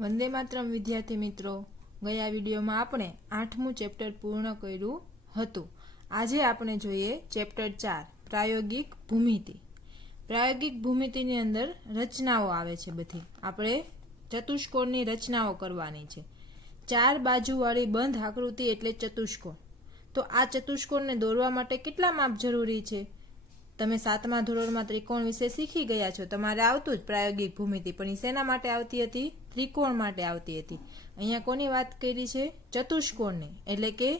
વંદે માતરમ વિદ્યાર્થી મિત્રો, ગયા વિડીયોમાં આપણે 8મું ચેપ્ટર પૂર્ણ કર્યું હતું. આજે આપણે જોઈએ ચેપ્ટર 4 પ્રાયોગિક ભૂમિતિ. પ્રાયોગિક ભૂમિતિની અંદર રચનાઓ આવે છે. બધી આપણે ચતુષ્કોણની રચનાઓ કરવાની છે. 4 બાજુવાળી બંધ આકૃતિ એટલે ચતુષ્કોણ. તો આ ચતુષ્કોણને દોરવા માટે કેટલા માપ જરૂરી છે? તમે 7મા ધોરણમાં ત્રિકોણ વિશે શીખી ગયા છો. તમારે આવતું જ પ્રાયોગિક ભૂમિતિ, પણ એ શેના માટે આવતી હતી? ત્રિકોણ માટે આવતી હતી. અહીંયા કોની વાત કરી છે? ચતુષ્કોણની. એટલે કે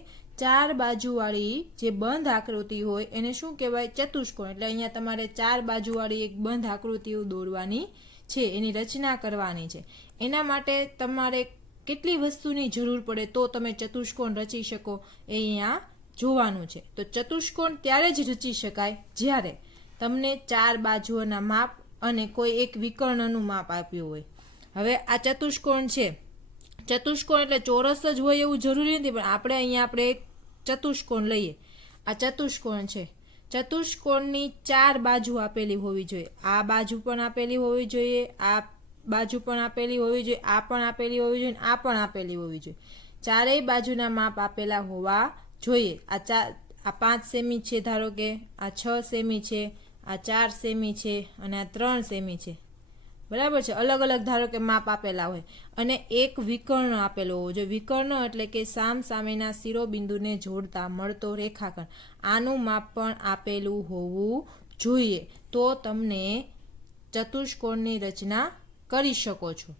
4 બાજુવાળી જે બંધ આકૃતિ હોય એને શું કહેવાય? ચતુષ્કોણ. એટલે અહીંયા તમારે 4 બાજુવાળી એક બંધ આકૃતિઓ દોરવાની છે, એની રચના કરવાની છે. એના માટે તમારે કેટલી વસ્તુની જરૂર પડે તો તમે ચતુષ્કોણ રચી શકો એ અહીંયા જોવાનું છે. તો ચતુષ્કોણ ત્યારે જ રચી શકાય જ્યારે તમને 4 બાજુઓના માપ અને કોઈ એક વિકર્ણનું માપ આપ્યું હોય. હવે આ ચતુષ્કોણ છે. ચતુષ્કોણ એટલે ચોરસ જ હોય એવું જરૂરી નથી, પણ આપણે એક ચતુષ્કોણ લઈએ. આ ચતુષ્કોણ છે. ચતુષ્કોણની 4 બાજુ આપેલી હોવી જોઈએ. આ બાજુ પણ આપેલી હોવી જોઈએ, આ બાજુ પણ આપેલી હોવી જોઈએ, આ પણ આપેલી હોવી જોઈએ, આ પણ આપેલી હોવી જોઈએ. ચારેય બાજુના માપ આપેલા હોવા જોઈએ. આ 5 સેમી છે, ધારો કે આ 6 સેમી છે, આ 4 સેમી છે અને આ 3 સેમી છે. બરાબર છે. અલગ અલગ ધારો કે માપ આપેલા હોય અને એક વિકર્ણ આપેલો હોવો જોઈએ. વિકર્ણ એટલે કે સામ સામેના શિરોબિંદુને જોડતા મળતો રેખાખંડ. આનું માપ પણ આપેલું હોવું જોઈએ. તો તમને ચતુષ્કોણની રચના કરી શકો છો.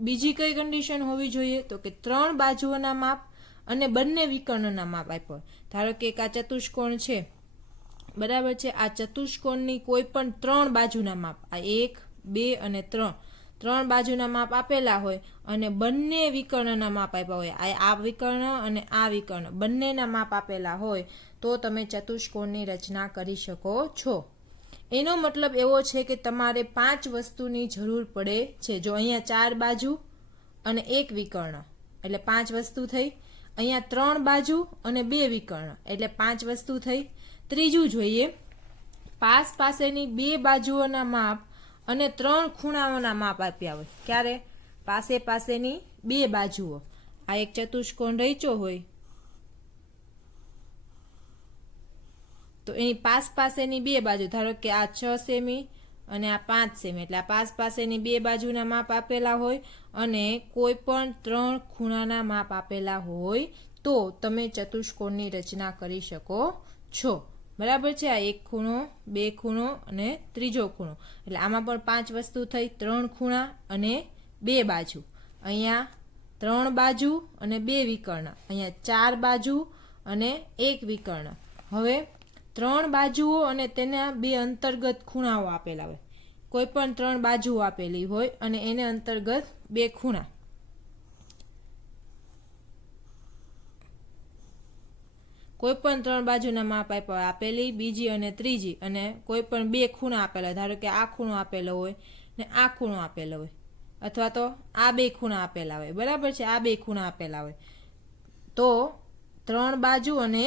બીજી કઈ કન્ડિશન હોવી જોઈએ? તો કે 3 બાજુઓના માપ અને બંને વિકર્ણના માપ આપ્યા. ધારો કે એક આ ચતુષ્કોણ છે, બરાબર છે. આ ચતુષ્કોણની કોઈ પણ 3 બાજુના માપ, આ 1, 2 અને 3 બાજુના માપ આપેલા હોય અને બંને વિકર્ણના માપ આપ્યા હોય, આ વિકર્ણ અને આ વિકર્ણ બંનેના માપ આપેલા હોય તો તમે ચતુષ્કોણની રચના કરી શકો છો. એનો મતલબ એવો છે કે તમારે 5 વસ્તુની જરૂર પડે છે. જો અહીંયા 4 બાજુ અને 1 વિકર્ણ એટલે 5 વસ્તુ થઈ. અહીંયા 3 બાજુ અને 2 વિકર્ણ એટલે 5 વસ્તુ થઈ. ત્રીજું જોઈએ, પાસેની 2 બાજુઓના માપ અને 3 ખૂણાઓના માપ આપ્યા હોય. ક્યારે? પાસેની 2 બાજુઓ. આ એક ચતુષ્કોણ રચ્યો હોય તો એની પાસેની 2 બાજુ, ધારો કે આ 6 સેમી અને આ 5 સેમી, એટલે આ પાસેની 2 બાજુના માપ આપેલા હોય અને કોઈ પણ 3 ખૂણાના માપ આપેલા હોય તો તમે ચતુષ્કોણની રચના કરી શકો છો. બરાબર છે. આ 1 ખૂણો, 2 ખૂણો અને ત્રીજો ખૂણો, એટલે આમાં પણ 5 વસ્તુ થઈ. 3 ખૂણા અને 2 બાજુ. અહીંયા 3 બાજુ અને 2 વિકર્ણ. અહીંયા 4 બાજુ અને 1 વિકર્ણ. હવે 3 બાજુઓ અને તેના 2 અંતર્ગત ખૂણાઓ આપેલા હોય. કોઈ પણ 3 બાજુ આપેલી હોય અને એને અંતર્ગત 2 ખૂણા. કોઈ પણ 3 બાજુના માપ આપ્યા હોય, આપેલી, બીજી અને ત્રીજી, અને કોઈ પણ 2 ખૂણા આપેલા. ધારો કે આ ખૂણો આપેલો હોય ને આ ખૂણો આપેલો હોય, અથવા તો આ 2 ખૂણા આપેલા હોય. બરાબર છે. આ 2 ખૂણા આપેલા હોય તો 3 બાજુ અને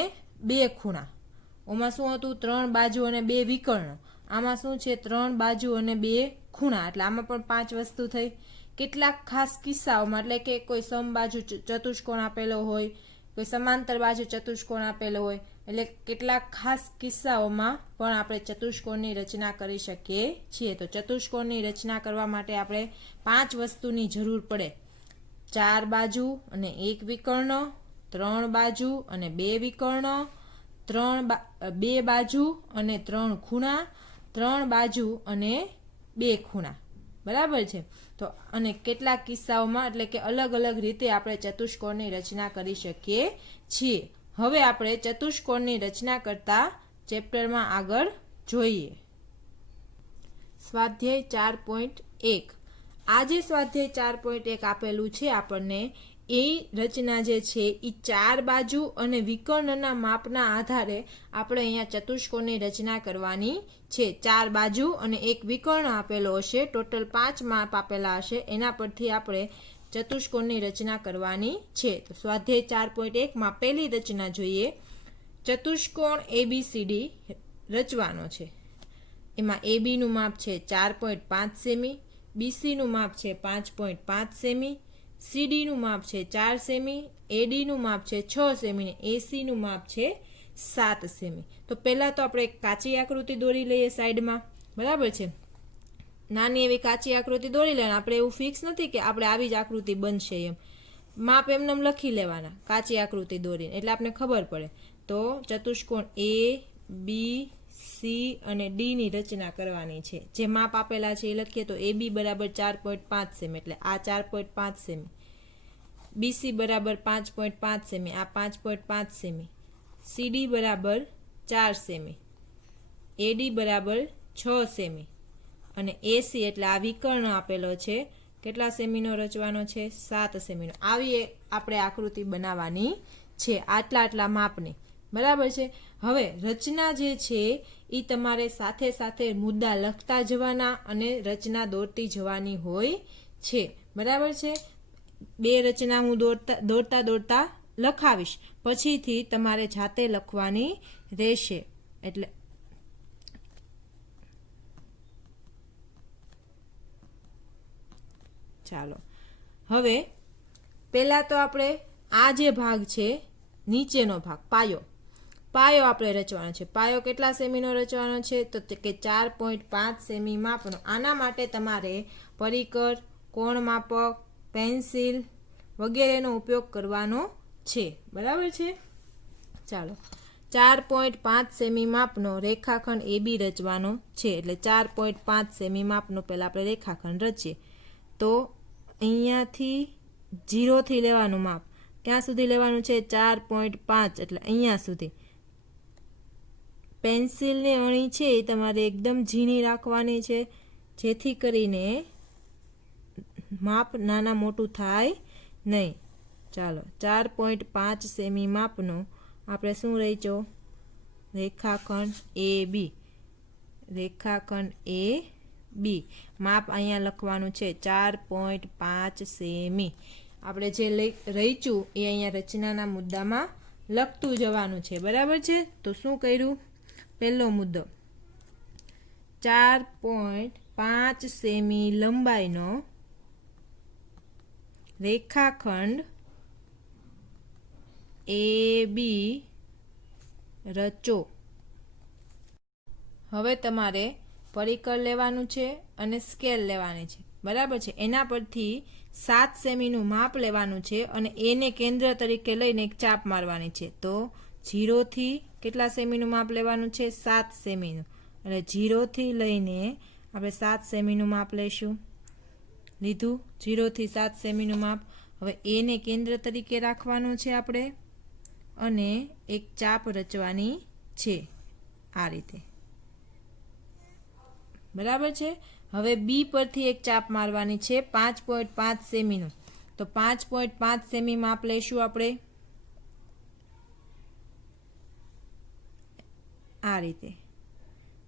2 ખૂણા. ઓમાં શું હતું? 3 બાજુ અને 2 વિકર્ણ. આમાં શું છે? 3 બાજુ અને 2 ખૂણા. એટલે આમાં પણ 5 વસ્તુ થઈ. કેટલાક ખાસ કિસ્સાઓમાં, એટલે કે કોઈ સમબાજુ ચતુષ્કોણ આપેલો હોય, કોઈ સમાંતર બાજુ ચતુષ્કોણ આપેલો હોય, એટલે કેટલાક ખાસ કિસ્સાઓમાં પણ આપણે ચતુષ્કોણની રચના કરી શકીએ છીએ. તો ચતુષ્કોણની રચના કરવા માટે આપણે 5 વસ્તુની જરૂર પડે. 4 બાજુ અને 1 વિકર્ણ, 3 બાજુ અને 2 વિકર્ણ, 2 બાજુ અને 3 ખૂણા, 3 બાજુ અને 2 ખૂણા. બરાબર છે. તો અને કેટલાક કિસ્સાઓમાં, એટલે કે અલગ અલગ રીતે આપણે ચતુષ્કોણની રચના કરી શકીએ છીએ. હવે આપણે ચતુષ્કોણની રચના કરતા ચેપ્ટરમાં આગળ જોઈએ. સ્વાધ્યાય 4.1. આજે સ્વાધ્યાય 4.1 આપેલું છે આપણને. એ રચના જે છે એ 4 બાજુ અને વિકર્ણના માપના આધારે આપણે અહીંયા ચતુષ્કોણની રચના કરવાની છે. 4 બાજુ અને 1 વિકર્ણ આપેલો હશે, ટોટલ 5 માપ આપેલા હશે. એના પરથી આપણે ચતુષ્કોણની રચના કરવાની છે. તો સ્વાધ્યાય 4.1માં પહેલી રચના જોઈએ. ચતુષ્કોણ ABCD રચવાનો છે. એમાં AB નું માપ છે 4.5 સેમી, બીસીનું માપ છે 5.5 સેમી, સીડીનું માપ છે 4 સેમી, એડીનું માપ છે 6 સેમી ને એસીનું માપ છે 7 સેમી. તો પહેલાં તો આપણે કાચી આકૃતિ દોરી લઈએ સાઈડમાં, બરાબર છે. નાની એવી કાચી આકૃતિ દોરી લેવાની. આપણે એવું ફિક્સ નથી કે આપણે આવી જ આકૃતિ બનશે એમ. માપ એમને લખી લેવાના કાચી આકૃતિ દોરીને, એટલે આપણે ખબર પડે. તો ચતુષ્કોણ એ, બી, સી અને ડીની રચના કરવાની છે. જે માપ આપેલા છે એ લખીએ તો એ બી બરાબર 4.5 સેમી, એટલે આ 4.5 સેમી, બીસી બરાબર 5.5 સેમી, આ 5.5 સેમી, સીડી બરાબર 4 સેમી, એડી બરાબર 6 સેમી અને એસી એટલે આ વિકર્ણ આપેલો છે કેટલા સેમીનો રચવાનો છે 7 સેમીનો. આવી આપણે આકૃતિ બનાવવાની છે આટલા માપની, બરાબર છે. હવે રચના જે છે એ તમારે સાથે સાથે મુદ્દા લખતા જવાના અને રચના દોરતી જવાની હોય છે, બરાબર છે. બે રચના હું દોરતા લખાવીશ, પછીથી તમારે જાતે લખવાની રહેશે. એટલે ચાલો હવે પહેલા તો આપણે આ જે ભાગ છે નીચેનો ભાગ પાયો આપણે રચવાનો છે. પાયો કેટલા સેમીનો રચવાનો છે તો કે 4.5 સેમી માપનો. આના માટે તમારે પરિકર, કોણ માપક, પેન્સિલ વગેરેનો ઉપયોગ કરવાનો છે, બરાબર છે. ચાલો 4.5 સેમી માપનો રેખાખંડ AB રચવાનો છે. એટલે 4.5 સેમી માપનો પહેલાં આપણે રેખાખંડ રચીએ. તો અહીંયાથી 0થી લેવાનું માપ, ક્યાં સુધી લેવાનું છે 4.5, એટલે અહીંયા સુધી. પેન્સિલની અણી છે એ તમારે એકદમ ઝીણી રાખવાની છે, જેથી કરીને માપ નાના મોટું થાય નહીં. ચાલો 4.5 સેમી માપનો આપણે શું રચ્યો રેખાખંડ એ બી. માપ અહીંયા લખવાનું છે 4.5 સેમી. આપણે જે રચ્યું એ અહીંયા રચનાના મુદ્દામાં લખતું જવાનું છે, બરાબર છે. તો શું કર્યું, પહેલો મુદ્દો 4.5 સેમી લંબાઈનો રેખાખંડ AB રચો. હવે તમારે પરિકર લેવાનું છે અને સ્કેલ લેવાની છે, બરાબર છે. એના પરથી 7 સેમીનું માપ લેવાનું છે અને એને કેન્દ્ર તરીકે લઈને એક ચાપ મારવાની છે. તો 0થી કેટલા સેમીનું માપ લેવાનું છે 7 સેમીનું, એટલે 0થી લઈને આપણે 7 સેમીનું માપ લઈશું. લીધું 0થી 7 સેમીનું માપ. હવે એને કેન્દ્ર તરીકે રાખવાનું છે આપણે અને એક ચાપ રચવાની છે આ રીતે, બરાબર છે. હવે બી પરથી એક ચાપ મારવાની છે 5.5 સેમીનું. તો 5.5 સેમી માપ લઈશું આપણે આ રીતે.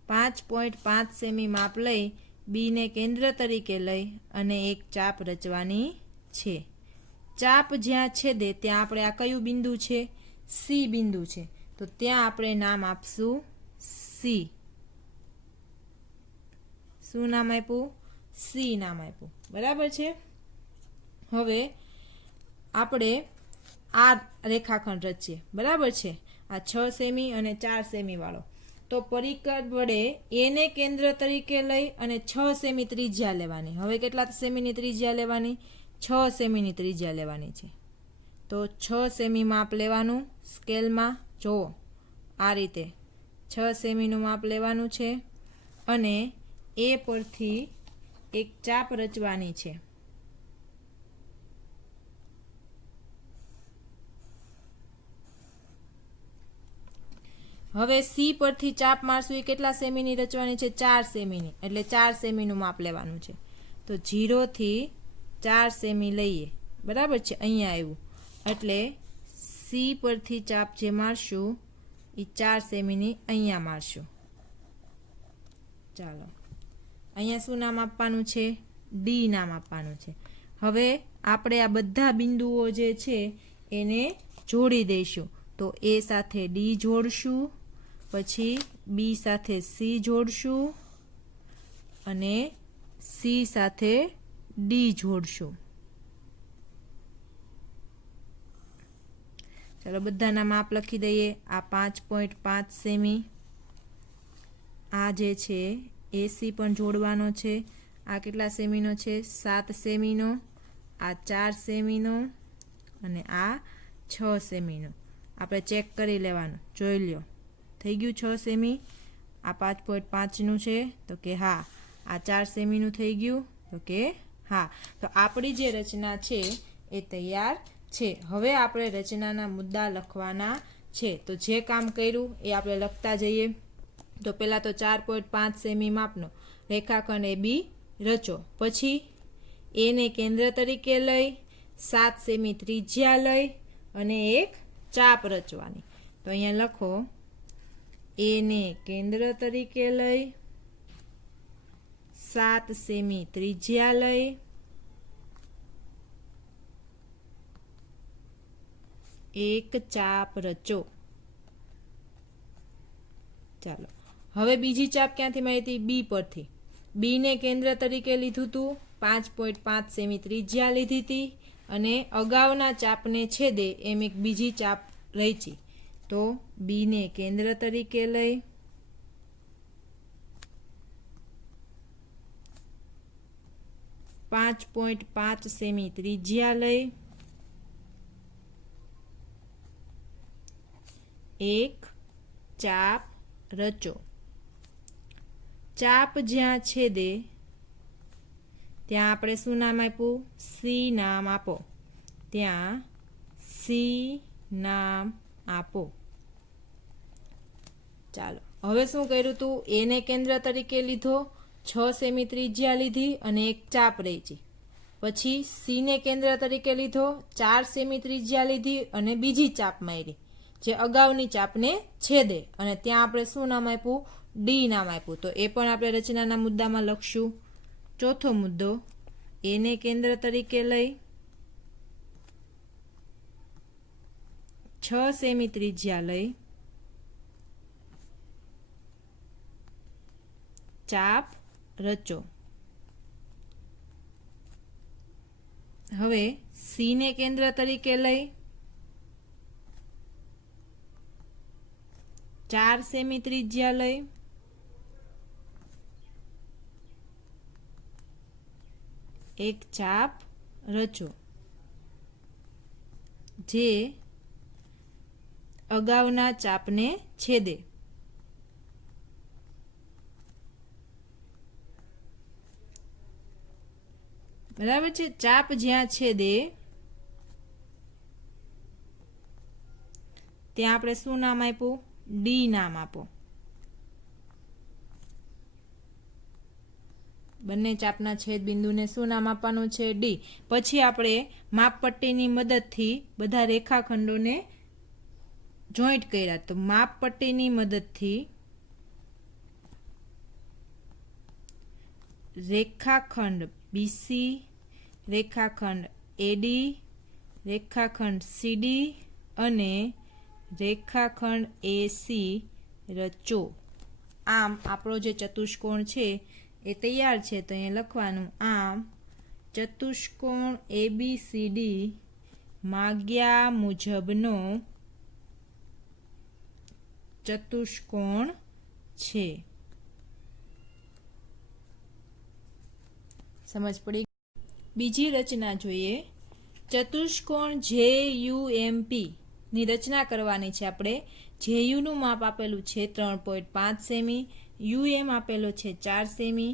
5.5 સેમી માપ લઈ બીને કેન્દ્ર તરીકે લઈ અને એક ચાપ રચવાની છે. ચાપ જ્યાં છેદે ત્યાં આપણે આ કયું બિંદુ છે સી બિંદુ છે, તો ત્યાં આપણે નામ આપશું સી. શું નામ આપ્યું સી નામ આપ્યું, બરાબર છે. હવે આપણે આ રેખાખંડ રચીએ, બરાબર છે. આ 6 સેમી અને 4 સેમી વાળો. તો પરિકર વડે એને કેન્દ્ર તરીકે લઈ અને 6 સેમી ત્રિજ્યા લેવાની. હવે કેટલા સેમીની ત્રિજ્યા લેવાની 6 સેમીની ત્રિજ્યા લેવાની છે. તો 6 સેમી માપ લેવાનું સ્કેલમાં, જુઓ આ રીતે 6 સેમીનું માપ લેવાનું છે અને એ પરથી એક ચાપ રચવાની છે. હવે સી પરથી ચાપ મારશું એ કેટલા સેમીની રચવાની છે 4 સેમીની, એટલે 4 સેમીનું માપ લેવાનું છે. તો 0થી 4 સેમી લઈએ, બરાબર છે. અહીંયા આવ્યું એટલે સી પરથી ચાપ જે મારશું એ 4 સેમીની અહીંયા મારશું. ચાલો અહીંયા શું નામ આપવાનું છે ડી નામ આપવાનું છે. હવે આપણે આ બધા બિંદુઓ જે છે એને જોડી દઈશું. તો એ સાથે ડી જોડશું, પછી બી સાથે સી જોડશું અને સી સાથે ડી જોડશું. ચાલો બધાના માપ લખી દઈએ. આ 5.5 સેમી, આ જે છે એસી પણ જોડવાનો છે. આ કેટલા સેમીનો છે? 7 સેમીનો. આ 4 સેમીનો અને આ 6 સેમીનો. આપણે ચેક કરી લેવાનું, જોઈ લ્યો થઈ ગયું 6 સેમી. આ 5.5નું છે તો કે હા. આ 4 સેમીનું થઈ ગયું તો કે હા. તો આપણી જે રચના છે એ તૈયાર છે. હવે આપણે રચનાના મુદ્દા લખવાના છે. તો જે કામ કર્યું એ આપણે લખતા જઈએ. તો પહેલાં તો 4.5 સેમી માપનો રેખાખંડ એ બી રચો. પછી એને કેન્દ્ર તરીકે લઈ 7 સેમી ત્રિજ્યા લઈ અને એક ચાપ રચવાની. તો અહીંયા લખો એને કેન્દ્ર તરીકે લઈ 7 સેમી ત્રિજ્યા લઈ એક ચાપ રચો. ચાલો હવે બીજી ચાપ ક્યાંથી મળી હતી? બી પરથી. બી ને કેન્દ્ર તરીકે લીધું હતું, 5.5 સેમી ત્રિજ્યા લીધી હતી અને અગાઉના ચાપને છેદે એમ એક બીજી ચાપ રચી. તો બી ને કેન્દ્ર તરીકે લઈ 5.5 સેમી ત્રિજ્યા લઈ એક ચાપ રચો. ચાપ જ્યાં છેદે ત્યાં આપણે શું નામ આપ્યું? સી નામ આપો. ત્યાં સી નામ આપો. ચાલો હવે શું કર્યું તું? એને કેન્દ્ર તરીકે લીધો, 6 સેમી ત્રિજ્યા લીધી અને એક ચાપ રચી. પછી સી ને કેન્દ્ર તરીકે લીધો, 4 સેમી ત્રિજ્યા લીધી અને બીજી ચાપ મારી જે અગાઉની ચાપને છેદે અને ત્યાં આપણે શું નામ આપ્યું? ડી નામ આપ્યું. તો એ પણ આપણે રચનાના મુદ્દામાં લખશું. ચોથો મુદ્દો, એને કેન્દ્ર તરીકે લઈ 6 સેમી ત્રિજ્યા લઈ ચાપ રચો. હવે સી ને કેન્દ્ર તરીકે લઈ 4 સેમી ત્રિજ્યા લઈ એક ચાપ રચો જે અગાઉના ચાપને છેદે. બરાબર છે? ચાપ જ્યાં છેદે ત્યાં આપણે શું નામ આપ્યું? ડી નામ આપો. બંને ચાપના છેદ બિંદુને શું નામ આપવાનું છે? ડી. પછી આપણે માપપટ્ટીની મદદથી બધા રેખાખંડોને જોઈન્ટ કર્યા. તો માપપટ્ટીની મદદથી રેખાખંડ બીસી, રેખાખંડ એડી, રેખાખંડ સીડી અને રેખાખંડ એસી રચો. આમ આપણો જે ચતુષ્કોણ છે એ તૈયાર છે. તો અહીંયા લખવાનું આમ ચતુષ્કોણ એબીસીડી માગ્યા મુજબનો ચતુષ્કોણ છે. સમજ પડી? બીજી રચના જોઈએ. ચતુષ્કોણ JUMP ની રચના કરવાની છે આપણે. JU નું માપ આપેલું છે 3.5 સેમી, UM આપેલો છે 4 સેમી,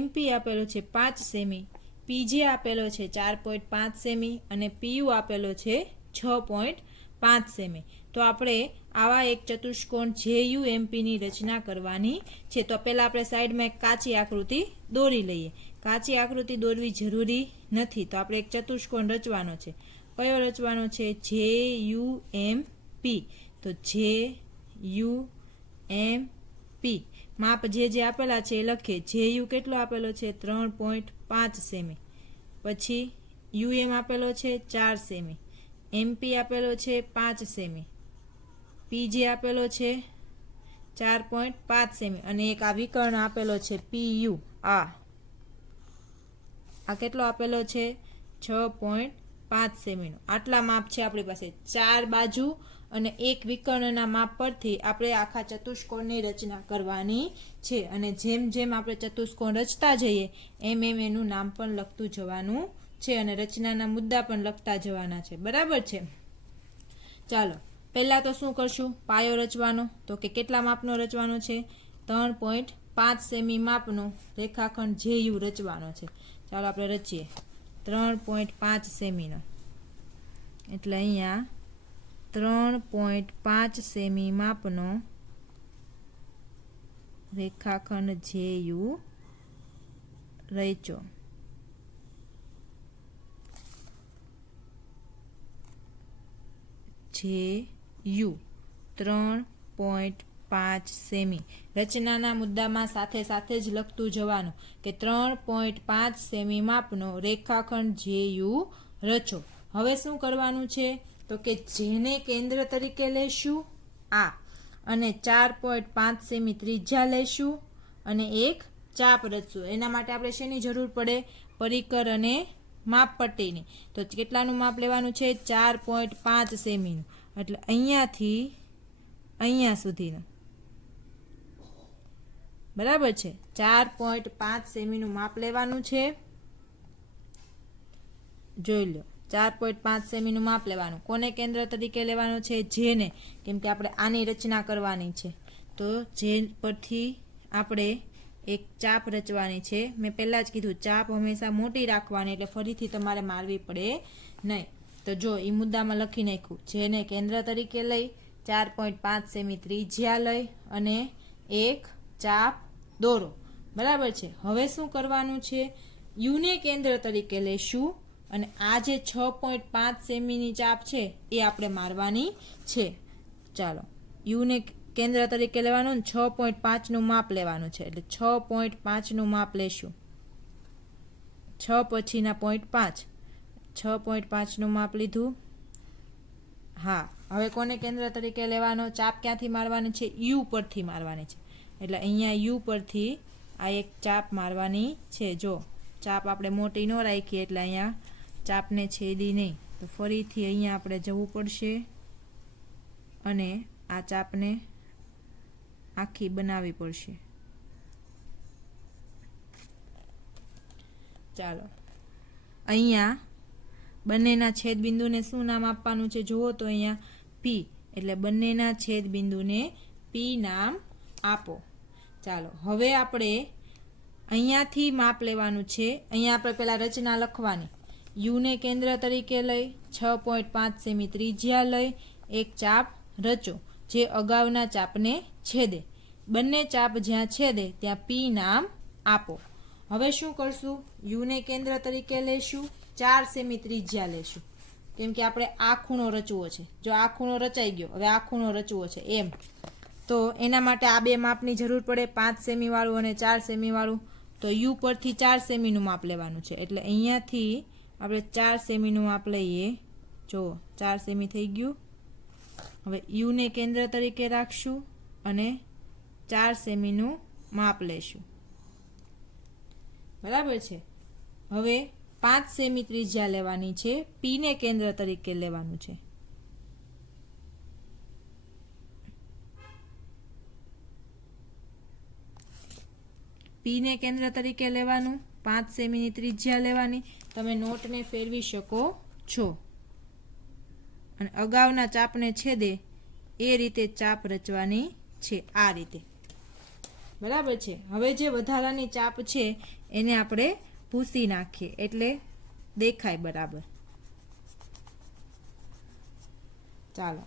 MP આપેલો છે 5 સેમી, PJ આપેલો છે 4.5 સેમી અને PU આપેલો છે 6.5 સેમી. તો આપણે આવા એક ચતુષ્કોણ JUMP ની રચના કરવાની છે. તો પહેલા આપણે સાઈડમાં એક કાચી આકૃતિ દોરી લઈએ. કાચી આકૃતિ દોરવી જરૂરી નથી. તો આપણે એક ચતુષ્કોણ રચવાનો છે. કયો રચવાનો છે? JUMP. તો JUMP માપ જે આપેલા છે એ લખીએ. JU કેટલો આપેલો છે? 3.5 સેમી. પછી UM આપેલો છે 4 સેમી, MP આપેલો છે 5 સેમી, PJ આપેલો છે 4.5 સેમી અને એક આ વિકર્ણ આપેલો છે PU. આ આ કેટલો આપેલો છે 6.5 સેમીનો. આટલા માપ છે આપણી પાસે. 4 બાજુ અને એક વિકર્ણના માપ પરથી આપણે આખા ચતુષ્કોણની રચના કરવાની છે. અને જેમ જેમ આપણે ચતુષ્કોણ રચતા જઈએ એમ એમ એનું નામ પણ લખતું જવાનું છે અને રચનાના મુદ્દા પણ લખતા જવાના છે. બરાબર છે. ચાલો પહેલાં તો શું કરશું? પાયો રચવાનો. તો કે કેટલા માપનો રચવાનો છે? 3.5 સેમી માપનો રેખાખંડ જેયુ રચવાનો છે. ચાલો આપણે રચીએ. 3.5 સેમીનો એટલે અહીંયા 3.5 સેમી માપનો રેખાખંડ જેયુ રચ્યો. JU 3.5 semi. રચનાના મુદ્દામાં સાથે સાથે જ લખતું જવાનું કે 3.5 સેમી માપનો રેખાખંડ જેયુ રચો. હવે શું કરવાનું છે? તો કે જેને કેન્દ્ર તરીકે લેશું આ, અને 4.5 સેમી ત્રિજ્યા લેશું અને એક ચાપ રચશું. એના માટે આપણે શેની જરૂર પડે? પરિકર અને માપપટ્ટીની. તો કેટલાનું માપ લેવાનું છે? 4.5 સેમીનું. એટલે અહીંયાથી અહીંયા સુધીનું. બરાબર છે. 4.5 સેમીનું માપ લેવાનું છે. જોઈ લો, 4.5 સેમીનું માપ લેવાનું. કોને કેન્દ્ર તરીકે લેવાનું છે? જેને, કેમ કે આપણે આની રચના કરવાની છે. તો જે પરથી આપણે એક ચાપ રચવાની છે. મેં પહેલાં જ કીધું ચાપ હંમેશા મોટી રાખવાની, એટલે ફરીથી તમારે મારવી પડે નહીં. તો જો એ મુદ્દામાં લખી નાખ્યું. જેને કેન્દ્ર તરીકે લઈ 4.5 સેમી ત્રિજ્યા લઈ અને એક ચાપ દોરો. બરાબર છે. હવે શું કરવાનું છે? યુને કેન્દ્ર તરીકે લેશું અને આ જે 6.5 સેમીની ચાપ છે એ આપણે મારવાની છે. ચાલો, યુને કેન્દ્ર તરીકે લેવાનું, 6.5નું માપ લેવાનું છે. એટલે 6.5નું માપ લેશું. 6 પછીના 0.5, 6.5નું માપ લીધું. હા, હવે કોને કેન્દ્ર તરીકે લેવાનો? ચાપ ક્યાંથી મારવાની છે? યુ પરથી મારવાની છે. એટલે અહીંયા યુ પરથી આ એક ચાપ મારવાની છે. જો ચાપ આપણે મોટી ન રાખીએ એટલે અહીંયા ચાપને છેદી નહીં. તો ફરીથી અહીંયા આપણે જવું પડશે અને આ ચાપને આખી બનાવવી પડશે. ચાલો, અહીંયા બંનેના છેદ બિંદુને શું નામ આપવાનું છે? જુઓ તો અહીંયા પી. એટલે બંનેના છેદ બિંદુને પી નામ આપો. ચાલો, હવે આપણે અહીંયાથી માપ લેવાનું છે. અહીંયા આપણે પહેલાં રચના લખવાની. યુને કેન્દ્ર તરીકે લઈ 6.5 સેમી ત્રિજ્યા લઈ એક ચાપ રચો જે અગાઉના ચાપને છેદે. બંને ચાપ જ્યાં છેદે ત્યાં પી નામ આપો. હવે શું કરશું? યુને કેન્દ્ર તરીકે લેશું, 4 સેમી ત્રિજ્યા લેશું. કેમ કે આપણે આ ખૂણો રચવો છે. જો આ ખૂણો રચાઈ ગયો, હવે આ ખૂણો રચવો છે એમ, તો એના માટે આ બે માપની જરૂર પડે, 5 સેમી વાળું અને 4 સેમી વાળું. તો યુ પરથી 4 સેમીનું માપ લેવાનું છે. એટલે અહીંયાથી આપણે 4 સેમીનું માપ લઈએ. જુઓ, 4 સેમી થઈ ગયું. હવે યુને કેન્દ્ર તરીકે રાખશું અને 4 સેમીનું માપ લેશું. બરાબર છે. હવે 5 સેમી ત્રિજ્યા લેવાની છે. પીને કેન્દ્ર તરીકે લેવાનું છે. પીને કેન્દ્ર તરીકે લેવાનું, 5 સેમીની ત્રિજ્યા લેવાની. તમે નોટને ફેરવી શકો છો અને અગાઉના ચાપને છેદે એ રીતે ચાપ રચવાની છે. આ રીતે. બરાબર છે. હવે જે વધારાની ચાપ છે એને આપણે ભૂસી નાખીએ એટલે દેખાય બરાબર. ચાલો,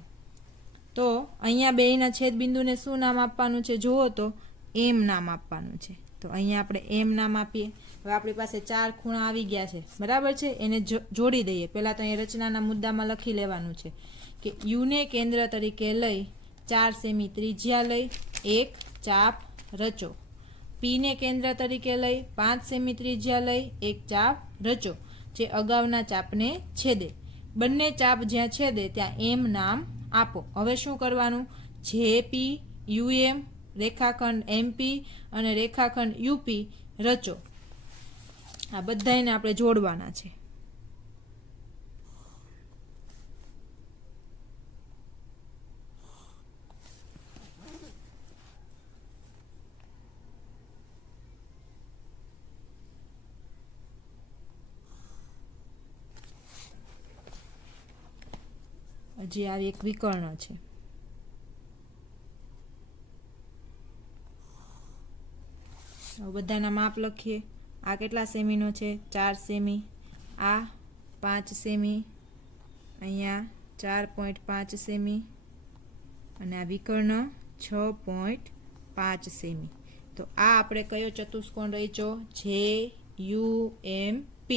તો અહીંયા બેયના છેદ બિંદુને શું નામ આપવાનું છે? જુઓ તો એમ નામ આપવાનું છે. તો અહીંયા આપણે એમ નામ આપીએ. હવે આપણી પાસે 4 ખૂણા આવી ગયા છે. બરાબર છે. એને જોડી દઈએ. પહેલાં તો અહીંયા રચનાના મુદ્દામાં લખી લેવાનું છે કે યુને કેન્દ્ર તરીકે લઈ 4 સેમી ત્રિજ્યા લઈ એક ચાપ રચો. પીને કેન્દ્ર તરીકે લઈ 5 સેમી ત્રિજ્યા લઈ એક ચાપ રચો જે અગાઉના ચાપને છેદે. બંને ચાપ જ્યાં છેદે ત્યાં એમ નામ આપો. હવે શું કરવાનું? જેપી, યુએમ, રેખાખંડ એમપી અને રેખાખંડ યુપી રચો. આ બધાને આપણે જોડવાના છે. હજી આવી એક વિકર્ણ છે. બધાના માપ લખીએ. આ કેટલા સેમીનો છે? 4 સેમી. આ 5 સેમી. અહીંયા 4.5 સેમી અને આ વિકર્ણ 6.5 સેમી. તો આ આપણે કયો ચતુષ્કોણ રચ્યો? JUMP.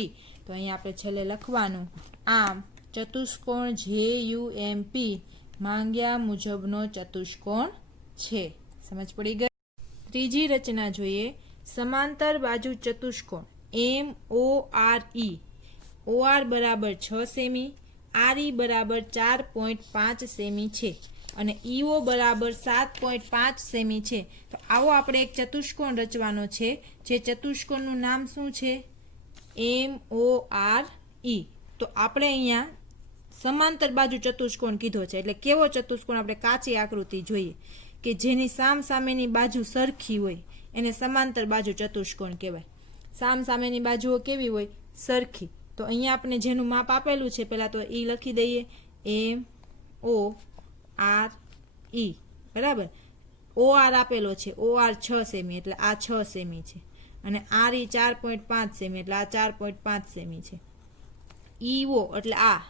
તો અહીંયા આપણે છેલ્લે લખવાનું. આમ ચતુષ્કોણ JUMP માંગ્યા મુજબનો ચતુષ્કોણ છે. સમજ પડી ગઈ? ત્રીજી રચના જોઈએ. સમાંતર બાજુ ચતુષ્કોણ MORE. OR બરાબર 6 સેમી, RE બરાબર 4.5 સેમી છે અને EO બરાબર 7.5 સેમી છે. તો આવો આપણે એક ચતુષ્કોણ રચવાનો છે. જે ચતુષ્કોણનું નામ શું છે? MORE. તો આપણે અહીંયા સમાંતર બાજુ ચતુષ્કોણ કીધો છે. એટલે કેવો ચતુષ્કોણ? આપણે કાચી આકૃતિ જોઈએ કે જેની સામેની બાજુ સરખી હોય એને સમાંતર બાજુ ચતુષ્કોણ કહેવાય. સામેની બાજુઓ કેવી હોય? સરખી. તો અહીંયા આપણે જેનું માપ આપેલું છે પહેલાં તો એ લખી દઈએ. MORE. બરાબર. OR આપેલો છે. OR 6 સેમી એટલે આ 6 સેમી છે અને RE 4.5 સેમી એટલે આ 4.5 સેમી છે. EO એટલે આ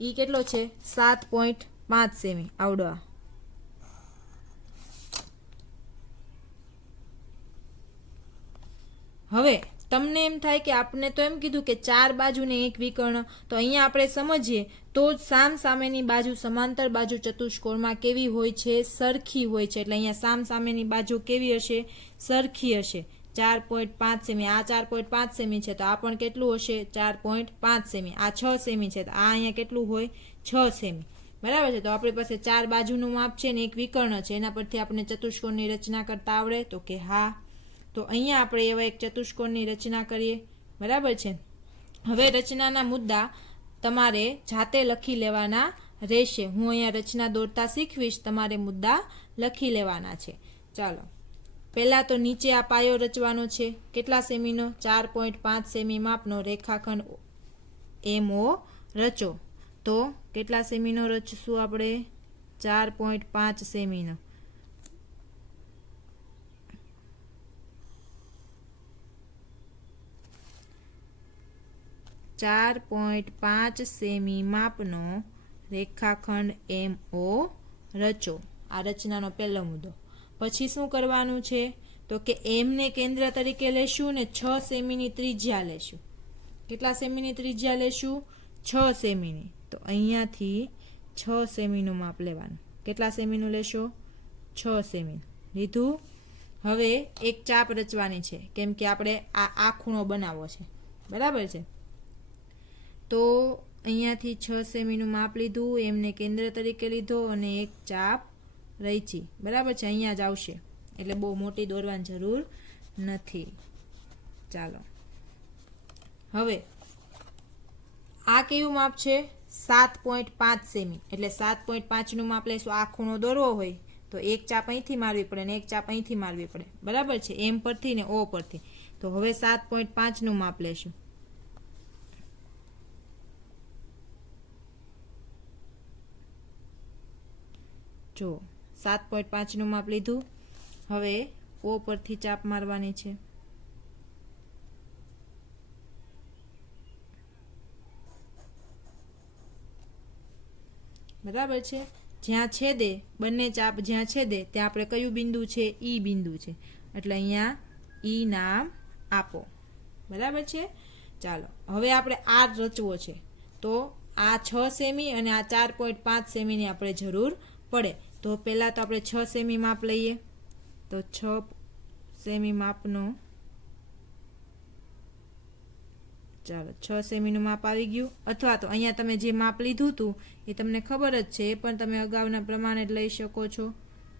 ઈ કેટલો છે? 7.5 સેમી. આવડો આ. હવે તમને એમ થાય કે આપણે તો એમ કીધું કે 4 બાજુને એક વિકર્ણ. તો અહીંયા આપણે સમજીએ તો જ સામેની બાજુ સમાંતર બાજુ ચતુષ્કોણમાં કેવી હોય છે? સરખી હોય છે. એટલે અહીંયા સામેની બાજુ કેવી હશે? સરખી હશે. 4.5 સેમી. આ 4.5 સેમી છે તો આ પણ કેટલું હશે? 4.5 સેમી. આ 6 સેમી છે તો આ અહીંયા કેટલું હોય? 6 સેમી. બરાબર છે. તો આપણી પાસે 4 બાજુનું માપ છે ને એક વિકર્ણ છે. એના પરથી આપણે ચતુષ્કોણની રચના કરતા આવડે? તો કે હા. તો અહીંયા આપણે એવા એક ચતુષ્કોણની રચના કરીએ. બરાબર છે. હવે રચનાના મુદ્દા તમારે જાતે લખી લેવાના રહેશે. હું અહીંયા રચના દોરતા શીખવીશ, તમારે મુદ્દા લખી લેવાના છે. ચાલો, પહેલાં તો નીચે આ પાયો રચવાનો છે. કેટલા સેમીનો? 4.5 સેમી માપનો રેખાખંડ MO રચો. તો કેટલા સેમીનો રચશું આપણે? 4.5 સેમીનો. 4.5 સેમી માપનો રેખાખંડ MO રચો. આ રચનાનો પહેલો મુદ્દો. પછી શું કરવાનું છે? તો કે M ને કેન્દ્ર તરીકે લેશું ને 6 સેમીની ત્રિજ્યા લેશું. કેટલા સેમીની ત્રિજ્યા લેશું? 6 સેમીની. તો અહીંયાથી 6 સેમીનું માપ લેવાનું. કેટલા સેમીનું લેશો? 6 સેમી લીધું. હવે એક ચાપ રચવાની છે કેમ કે આપણે આ ખૂણો બનાવવો છે. બરાબર છે. તો અહીંયાથી 6 સેમીનું માપ લીધું, એમને કેન્દ્ર તરીકે લીધો અને એક ચાપ રચી. બરાબર છે. અહીંયા જ આવશે એટલે બહુ મોટી દોરવાની જરૂર નથી. ચાલો, હવે આ કયું માપ છે? 7.5 સેમી. એટલે 7.5નું માપ લઈશું. આ ખૂણો દોરવો હોય તો એક ચાપ અહીંથી મારવી પડે ને એક ચાપ અહીંથી મારવી પડે. બરાબર છે. M પરથી ને O પરથી. તો હવે 7.5નું માપ લેશું. જો 7.5નું માપ લીધું. હવે O પરથી ચાપ મારવાની છે. બરાબર છે. જ્યાં છેદે, બંને ચાપ જ્યાં છેદે ત્યાં આપણે કયું બિંદુ છે? E બિંદુ છે. એટલે અહીંયા E નામ આપો. બરાબર છે. ચાલો, હવે આપણે R રચવો છે. તો આ 6 સેમી અને આ 4.5 સેમીની આપણે જરૂર પડે. તો પહેલાં તો આપણે 6 સેમી માપ લઈએ. તો 6 સેમી માપનો, ચાલો 6 સેમીનું માપ આવી ગયું. અથવા તો અહીંયા તમે જે માપ લીધું હતું એ તમને ખબર જ છે, એ પણ તમે અગાઉના પ્રમાણે જ લઈ શકો છો.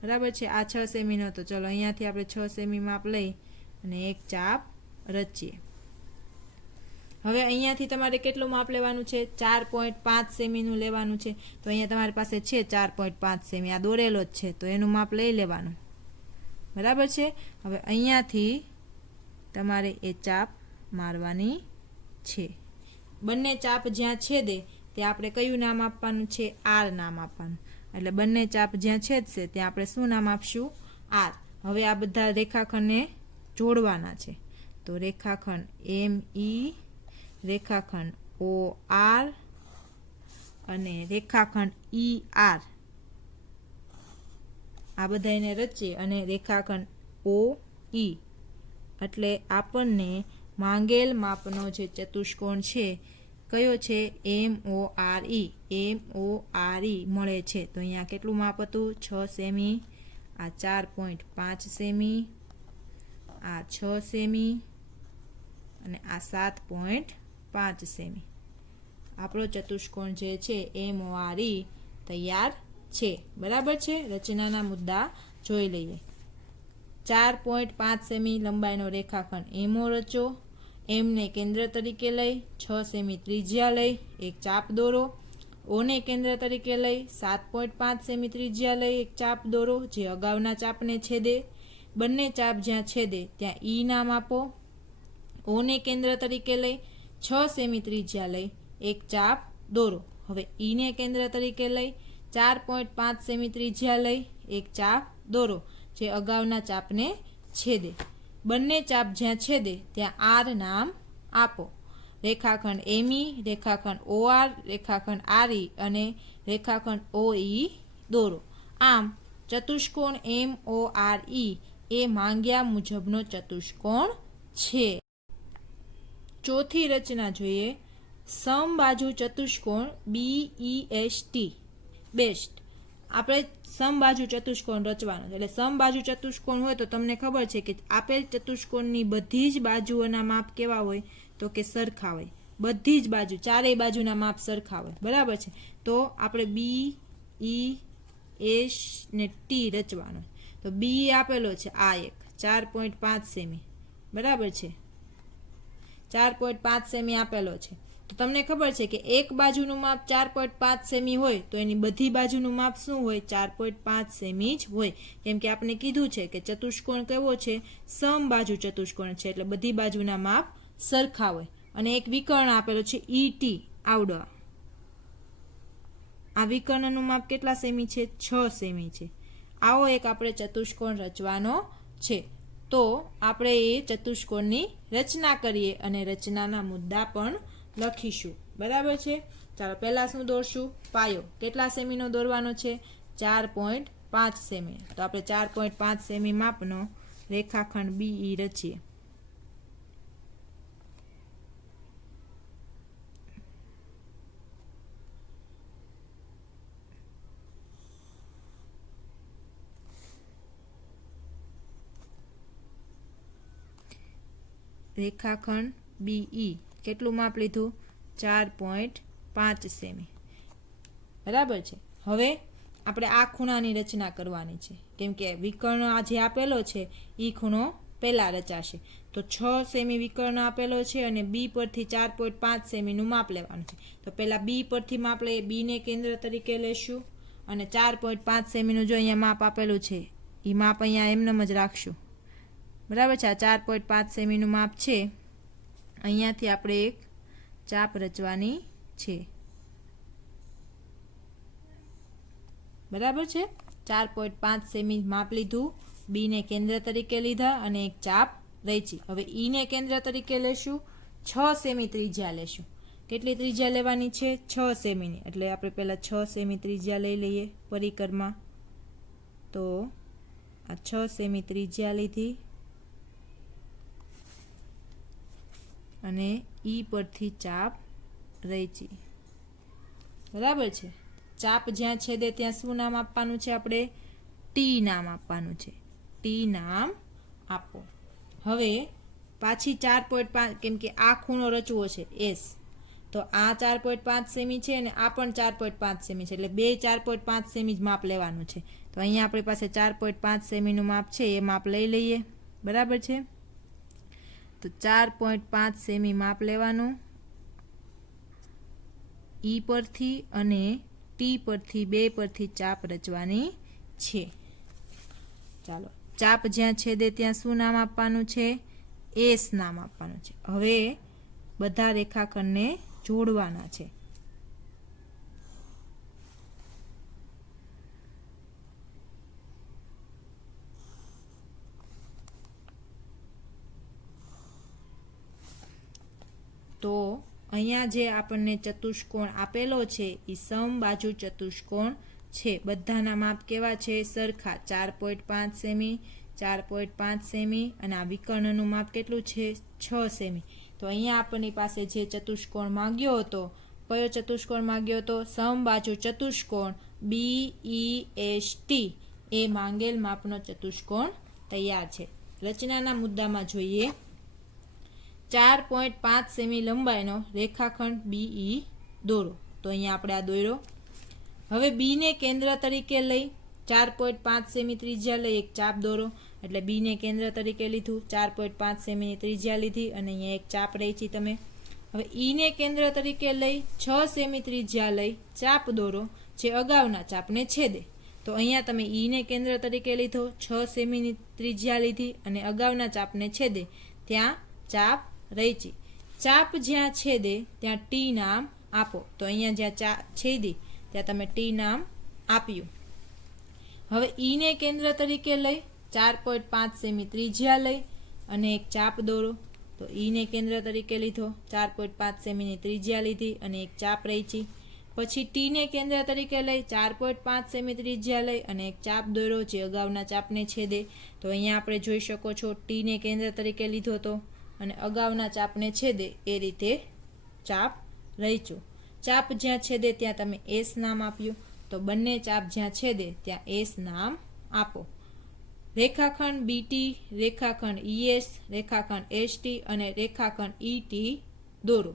બરાબર છે. આ 6 સેમીનો. તો ચલો અહીંયાથી આપણે 6 સેમી માપ લઈ અને એક ચાપ રચીએ. હવે અહીંયાથી તમારે કેટલું માપ લેવાનું છે? 4.5 સેમીનું લેવાનું છે. તો અહીંયા તમારી પાસે છે 4.5 સેમી, આ દોરેલો જ છે, તો એનું માપ લઈ લેવાનું. બરાબર છે. હવે અહીંયાથી તમારે એ ચાપ મારવાની છે. બંને ચાપ જ્યાં છેદે ત્યાં આપણે કયું નામ આપવાનું છે? આર નામ આપવાનું. એટલે બંને ચાપ જ્યાં છેદશે ત્યાં આપણે શું નામ આપશું? આર. હવે આ બધા રેખાખંડને જોડવાના છે. તો રેખાખંડ એમ ઈ, રેખાખંડ ઓ આર અને રેખાખંડ ઈ આર, આ બધાને રચે અને રેખાખંડ ઓ ઈ, એટલે આપણને માંગેલ માપનો જે ચતુષ્કોણ છે કયો છે? એમ ઓ આર ઈ, એમ ઓ આર ઈ મળે છે. તો અહીંયા કેટલું માપ હતું? 6 સેમી, આ 4.5 સેમી, આ 6 સેમી અને આ 7.5 સેમી. આપણો ચતુષ્કોણ જે છે એમ ઓ આર ઈ તૈયાર છે. બરાબર છે. રચનાના મુદ્દા જોઈ લઈએ. 4.5 સેમી લંબાઈનો રેખાખંડ એમઓ રચો. એમને કેન્દ્ર તરીકે લઈ 6 સેમી ત્રિજ્યા લઈ એક ચાપ દોરો. ઓને કેન્દ્ર તરીકે લઈ 7.5 સેમી ત્રિજ્યા લઈ એક ચાપ દોરો જે અગાઉના ચાપને છેદે. બંને ચાપ જ્યાં છેદે ત્યાં ઈ નામ આપો. ઓને કેન્દ્ર તરીકે લઈ 6 સેમી ત્રિજ્યા લઈ એક ચાપ દોરો. હવે ઈને કેન્દ્ર તરીકે લઈ 4.5 સેમી ત્રિજ્યા લઈ એક ચાપ દોરો જે અગાઉના ચાપને છેદે. બંને ચાપ જ્યાં છેદે ત્યાં આર નામ આપો. રેખાખંડ એમઈ, રેખાખંડ ઓઆર, રેખાખંડ આરઈ અને રેખાખંડ ઓઈ દોરો. આમ ચતુષ્કોણ એમ ઓ આર ઈ એ માંગ્યા મુજબનો ચતુષ્કોણ છે. ચોથી રચના જોઈએ. સમબાજુ ચતુષ્કોણ BEST બેસ્ટ. આપણે સમબાજુ ચતુષ્કોણ રચવાનો છે. એટલે સમબાજુ ચતુષ્કોણ હોય તો તમને ખબર છે કે આપેલ ચતુષ્કોણની બધી જ બાજુઓના માપ કેવા હોય? તો કે સરખા હોય. બધી જ બાજુ, ચારેય બાજુના માપ સરખા હોય. બરાબર છે. તો આપણે BES ને T રચવાનો. તો બી આપેલો છે આ એક 4.5 સેમી. બરાબર છે. 4.5 સેમી આપેલો છે. તો તમને ખબર છે કે એક બાજુનું માપ 4.5 સેમી હોય તો એની બધી બાજુનું માપ શું હોય? 4.5 સેમી જ હોય. કેમ કે આપણે કીધું છે કે ચતુષ્કોણ કેવો છે? સમબાજુ ચતુષ્કોણ છે. એટલે બધી બાજુના માપ સરખા હોય. અને એક વિકર્ણ આપેલો છે ET આવડો. આ વિકર્ણનું માપ કેટલા સેમી છે? 6 સેમી છે. આવો એક આપણે ચતુષ્કોણ રચવાનો છે. તો આપણે એ ચતુષ્કોણની રચના કરીએ અને રચનાના મુદ્દા પણ લખીશું. બરાબર છે. ચાલો પહેલા શું દોરશું? પાયો. કેટલા સેમીનો દોરવાનો છે? 4.5 સેમી. તો આપણે 4.5 સેમી માપનો રેખાખંડ BE રચીએ. રેખાખંડ BE કેટલું માપ લીધું? 4.5 સેમી. બરાબર છે. હવે આપણે આ ખૂણાની રચના કરવાની છે. કેમ કે વિકર્ણ આ જે આપેલો છે એ ખૂણો પહેલા રચાશે. તો 6 સેમી વિકર્ણ આપેલો છે અને બી પરથી 4.5 સેમીનું માપ લેવાનું છે. તો પહેલા બી પરથી માપ લઈએ. બીને કેન્દ્ર તરીકે લેશું અને 4.5 સેમીનું જો અહીંયા માપ આપેલું છે એ માપ અહીંયા એમનેમ જ રાખશું. બરાબર છે. આ 4.5 સેમીનું માપ છે. અહીંયાથી આપણે એક ચાપ રચવાની છે. બરાબર છે. 4.5 સેમી માપ લીધું. બીને કેન્દ્ર તરીકે લીધા અને એક ચાપ રચી. હવે ઈને કેન્દ્ર તરીકે લેશું. 6 સેમી ત્રિજ્યા લેશું. કેટલી ત્રિજ્યા લેવાની છે? 6 સેમીની. એટલે આપણે પહેલા 6 સેમી ત્રિજ્યા લઈ લઈએ પરિકરમાં. તો આ 6 સેમી ત્રિજ્યા લીધી અને ઈ પરથી ચાપ રચી. બરાબર છે. ચાપ જ્યાં છેદે ત્યાં શું નામ આપવાનું છે? આપણે ટી નામ આપવાનું છે. ટી નામ આપો. હવે પાછી 4.5 કેમ કે આ ખૂણો રચવો છે S. તો આ 4.5 સેમી છે અને આ પણ 4.5 સેમી છે. એટલે બે 4.5 સેમી જ માપ લેવાનું છે. તો અહીંયા આપણી પાસે 4.5 સેમીનું માપ છે એ માપ લઈ લઈએ. બરાબર છે. તો 4.5 સેમી માપ લેવાનું ઈ પરથી અને ટી પરથી બે પરથી ચાપ રચવાની છે. ચાલો, ચાપ જ્યાં છેદે ત્યાં શું નામ આપવાનું છે? એસ નામ આપવાનું છે. હવે બધા રેખાખંડને જોડવાના છે. તો અહીંયા જે આપણને ચતુષ્કોણ આપેલો છે એ સમબાજુ ચતુષ્કોણ છે. બધાના માપ કેવા છે? સરખા. 4.5 સેમી, 4.5 સેમી અને આ વિકર્ણનું માપ કેટલું છે? 6 સેમી. તો અહીંયા આપણી પાસે જે ચતુષ્કોણ માંગ્યો હતો, કયો ચતુષ્કોણ માંગ્યો હતો? સમબાજુ ચતુષ્કોણ BEST. એ માંગેલ માપનો ચતુષ્કોણ તૈયાર છે. રચનાના મુદ્દામાં જોઈએ. 4.5 સેમી લંબાઈનો રેખાખંડ BE દોરો. તો અહીંયા આપણે આ દોર્યો. હવે B ને કેન્દ્ર તરીકે લઈ 4.5 સેમી ત્રિજ્યા લઈ એક ચાપ દોરો. એટલે B ને કેન્દ્ર તરીકે લીધું, 4.5 સેમીની ત્રિજ્યા લીધી અને અહીંયા એક ચાપ રહી છે તમે. હવે E ને કેન્દ્ર તરીકે લઈ 6 સેમી ત્રિજ્યા લઈ ચાપ દોરો જે અગાઉના ચાપને છેદે. તો અહીંયા તમે E ને કેન્દ્ર તરીકે લીધો, 6 સેમીની ત્રિજ્યા લીધી અને અગાઉના ચાપને છેદે ત્યાં ચાપ રચી. ચાપ જ્યાં છેદે ત્યાં ટી નામ આપો. તો અહીંયા જ્યાં ચાપ છેદી ત્યાં તમે ટી નામ આપ્યું. હવે ઈ ને કેન્દ્ર તરીકે લઈ 4.5 સેમી ત્રિજ્યા લઈ અને એક ચાપ દોરો. તો ઈ ને કેન્દ્ર તરીકે લીધો, 4.5 સેમીની ત્રિજ્યા લીધી અને એક ચાપ રચી. પછી ટી ને કેન્દ્ર તરીકે લઈ 4.5 સેમી ત્રિજ્યા લઈ અને એક ચાપ દોર્યો જે અગાઉના ચાપને છેદે. તો અહીંયા આપણે જોઈ શકો છો ટી ને કેન્દ્ર તરીકે લીધો હતો અને અગાઉના ચાપને છેદે એ રીતે ચાપ રચ્યો. ચાપ જ્યાં છેદે ત્યાં તમે એસ નામ આપ્યું. તો બંને ચાપ જ્યાં છેદે ત્યાં એસ નામ આપો. રેખાખંડ બીટી, રેખાખંડ ES, રેખાખંડ ST અને રેખાખંડ ET દોરો.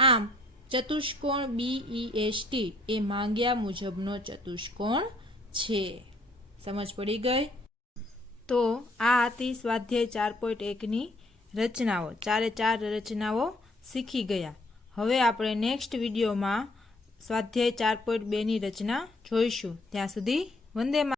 આમ ચતુષ્કોણ BEST એ માંગ્યા મુજબનો ચતુષ્કોણ છે. સમજ પડી ગઈ? તો આ હતી સ્વાધ્યાય 4.1ની રચનાઓ. 4 રચનાઓ શીખી ગયા. હવે આપણે નેક્સ્ટ વિડીયોમાં સ્વાધ્યાય 4.2ની રચના જોઈશું. ત્યાં સુધી વંદે માતરમ.